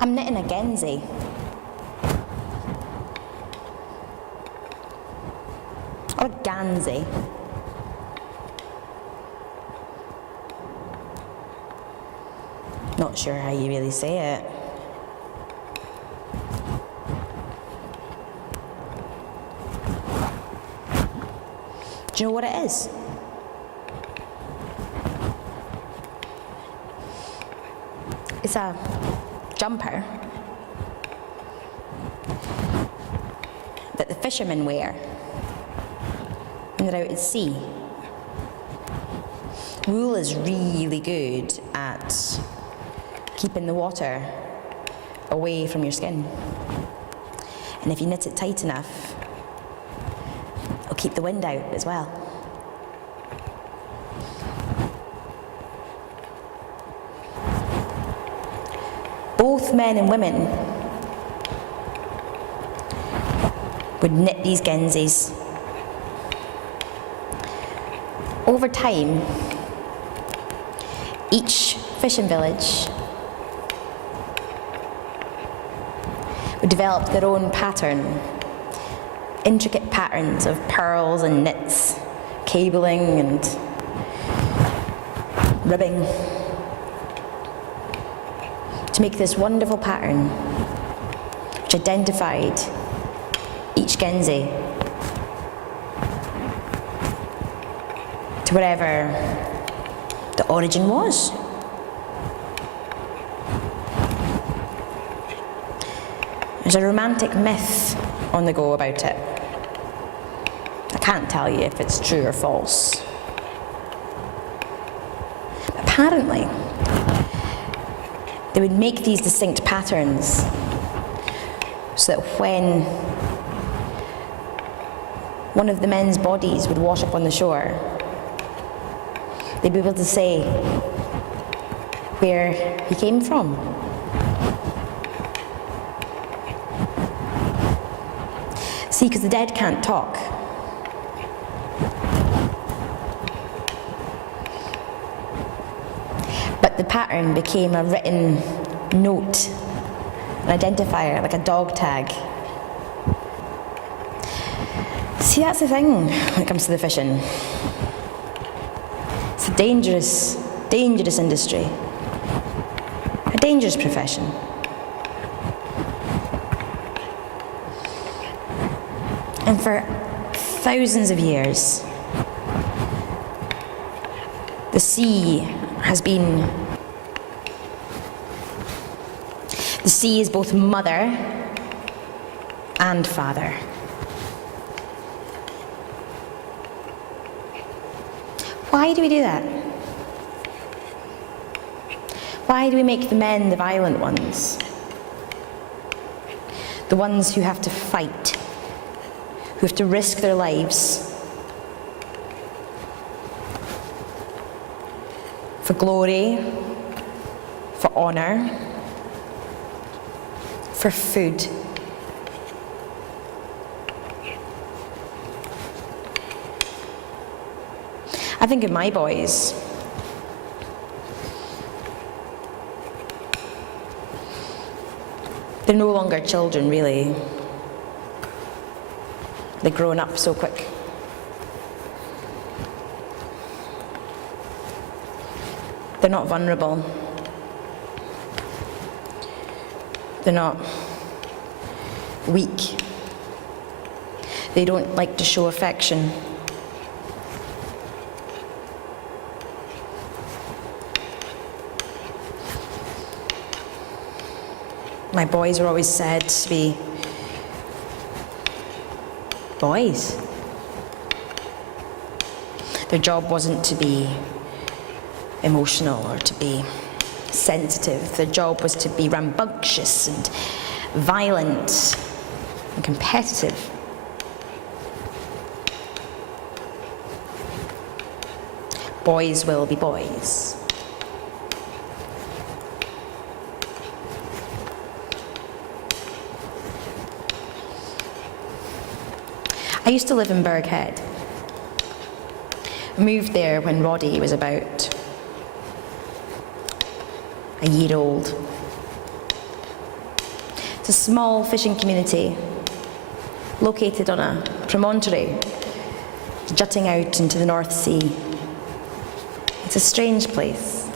I'm knitting a Genzi. Or a Ganzi. Not sure how you really say it. Do you know what it is? It's a jumper that the fishermen wear when they're out at sea. Wool is really good at keeping the water away from your skin. And if you knit it tight enough, it'll keep the wind out as well. Both men and women would knit these Genzis. Over time, each fishing village would develop their own pattern, intricate patterns of pearls and knits, cabling and ribbing, to make this wonderful pattern which identified each Genzi to wherever the origin was. There's a romantic myth on the go about it. I can't tell you if it's true or false. Apparently, they would make these distinct patterns so that when one of the men's bodies would wash up on the shore, they'd be able to say where he came from. See, because the dead can't talk. But the pattern became a written note, an identifier, like a dog tag. See, that's the thing when it comes to the fishing. It's a dangerous, dangerous industry. A dangerous profession. And for thousands of years, the sea is both mother and father. Why do we do that? Why do we make the men the violent ones? The ones who have to fight, who have to risk their lives for glory, for honor, for food. I think of my boys. They're no longer children, really. They're growing up so quick. They're not vulnerable. They're not weak. They don't like to show affection. My boys were always said to be boys. Their job wasn't to be emotional or to be sensitive. Their job was to be rambunctious and violent and competitive. Boys will be boys. I used to live in Burghead. I moved there when Roddy was about a year old. It's a small fishing community located on a promontory jutting out into the North Sea. It's a strange place.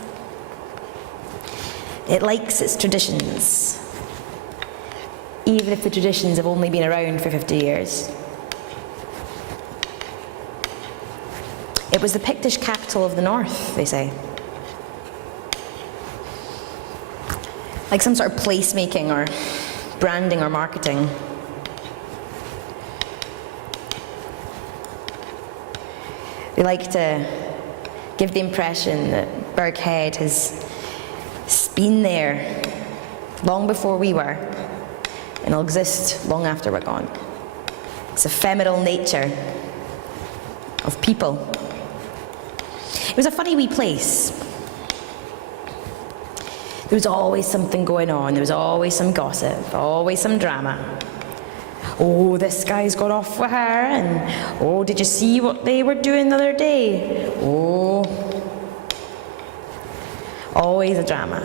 It likes its traditions, even if the traditions have only been around for 50 years. It was the Pictish capital of the North, they say. Like some sort of placemaking or branding or marketing. They like to give the impression that Birkhead has been there long before we were, and will exist long after we're gone. It's ephemeral nature of people. It was a funny wee place. There was always something going on. There was always some gossip, always some drama. Oh, this guy's got off with her, and oh, did you see what they were doing the other day? Oh, always a drama,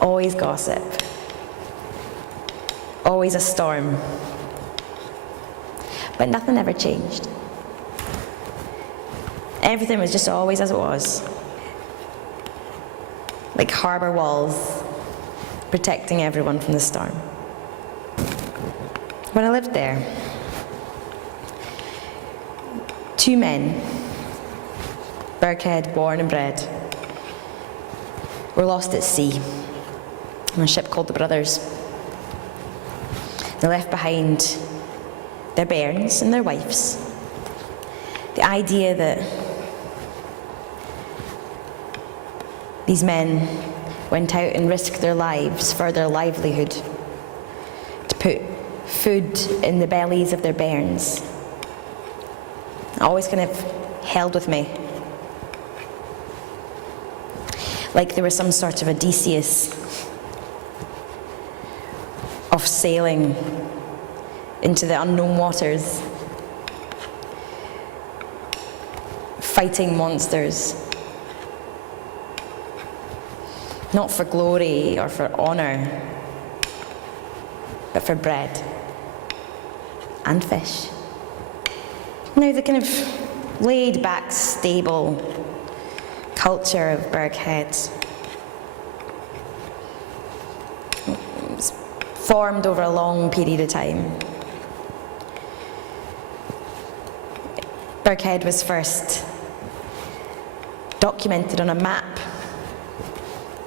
always gossip, always a storm. But nothing ever changed. Everything was just always as it was. Like harbour walls, protecting everyone from the storm. When I lived there, 2 men, Birkhead born and bred, were lost at sea on a ship called the Brothers. They left behind their bairns and their wives. The idea that these men went out and risked their lives for their livelihood to put food in the bellies of their bairns always kind of held with me. Like there was some sort of Odysseus of sailing into the unknown waters, fighting monsters, not for glory or for honour, but for bread and fish. Now the kind of laid back, stable culture of Birkhead was formed over a long period of time. Birkhead was first documented on a map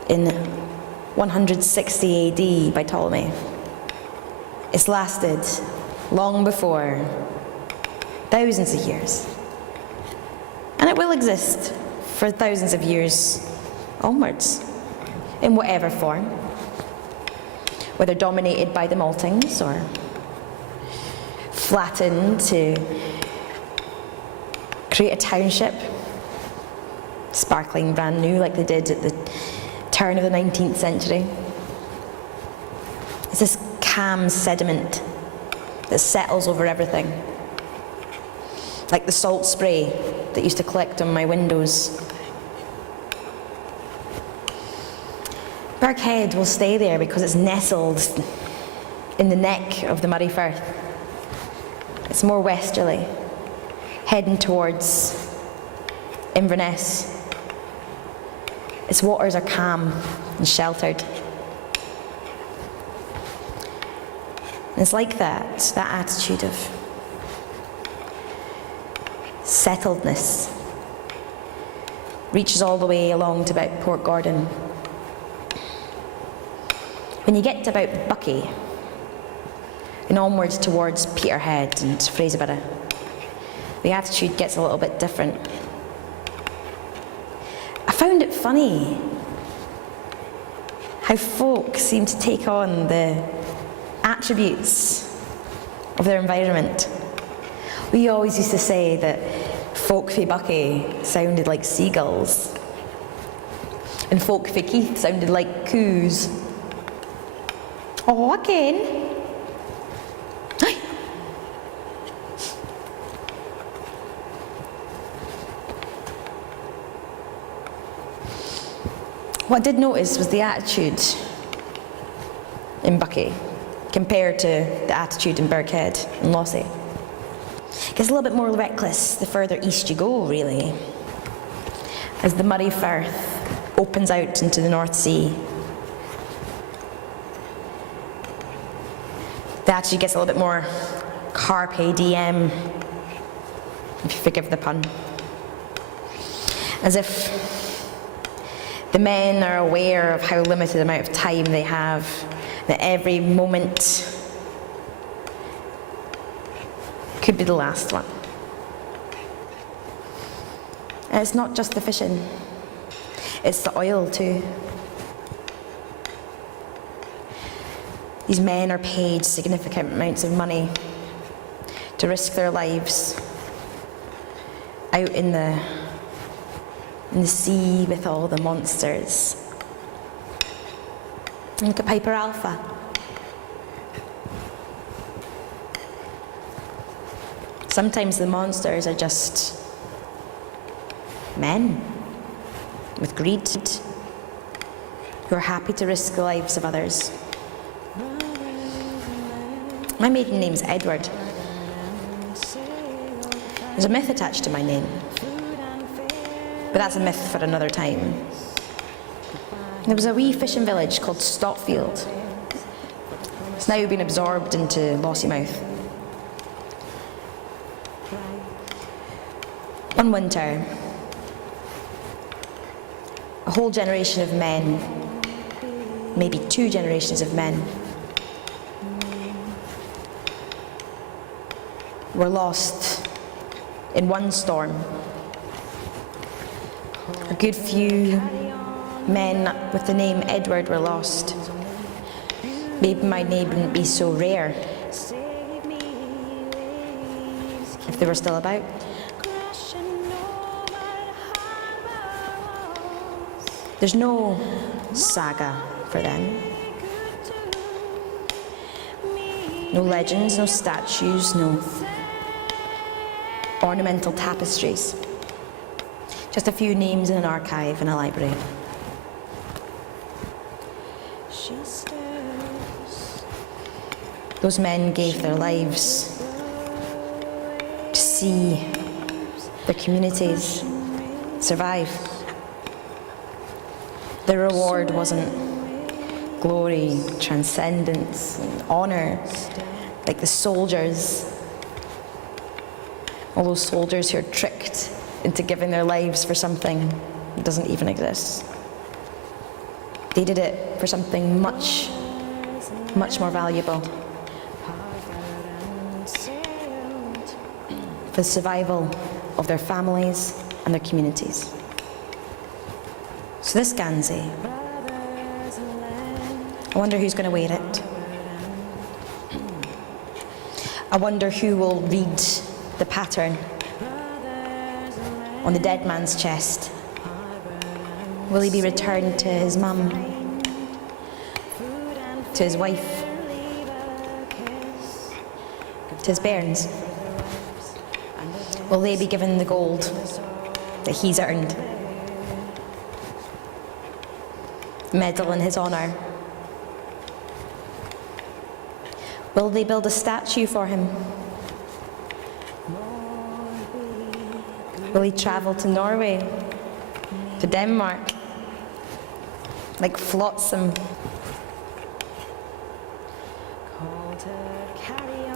in 160 AD by Ptolemy. It's lasted long before, thousands of years. And it will exist for thousands of years onwards, in whatever form, whether dominated by the Maltings or flattened to create a township, sparkling brand new like they did at the turn of the 19th century. It's this calm sediment that settles over everything, like the salt spray that used to collect on my windows. Birkhead will stay there because it's nestled in the neck of the Murray Firth. It's more westerly, heading towards Inverness. Its waters are calm and sheltered. And it's like that attitude of settledness reaches all the way along to about Port Gordon. When you get to about Buckie and onwards towards Peterhead and Fraserburgh, the attitude gets a little bit different. I found it funny how folk seem to take on the attributes of their environment. We always used to say that folk fae Buckie sounded like seagulls, and folk fae Keith sounded like coos. Oh, again. What I did notice was the attitude in Buckie compared to the attitude in Birkhead and Lossy. It gets a little bit more reckless the further east you go, really, as the muddy Firth opens out into the North Sea. The attitude gets a little bit more carpe diem, if you forgive the pun. As if the men are aware of how limited amount of time they have, that every moment could be the last one. And it's not just the fishing, it's the oil too. These men are paid significant amounts of money to risk their lives out in the sea with all the monsters. And look at Piper Alpha. Sometimes the monsters are just men with greed who are happy to risk the lives of others. My maiden name's Edward. There's a myth attached to my name, but that's a myth for another time. There was a wee fishing village called Stotfield. It's now been absorbed into Lossiemouth. One winter, a whole generation of men, maybe 2 generations of men, were lost in one storm. A good few men with the name Edward were lost. Maybe my name wouldn't be so rare if they were still about. There's no saga for them. No legends, no statues, no ornamental tapestries. Just a few names in an archive in a library. Those men gave their lives to see their communities survive. The reward wasn't glory, transcendence, and honor like the soldiers. All those soldiers who are tricked into giving their lives for something that doesn't even exist. They did it for something much, much more valuable. For the survival of their families and their communities. So this Gansey, I wonder who's going to wear it. I wonder who will read the pattern on the dead man's chest. Will he be returned to his mum, to his wife, to his bairns? Will they be given the gold that he's earned? Medal in his honour? Will they build a statue for him? Will he travel to Norway, to Denmark, like Flotsam? Called to carry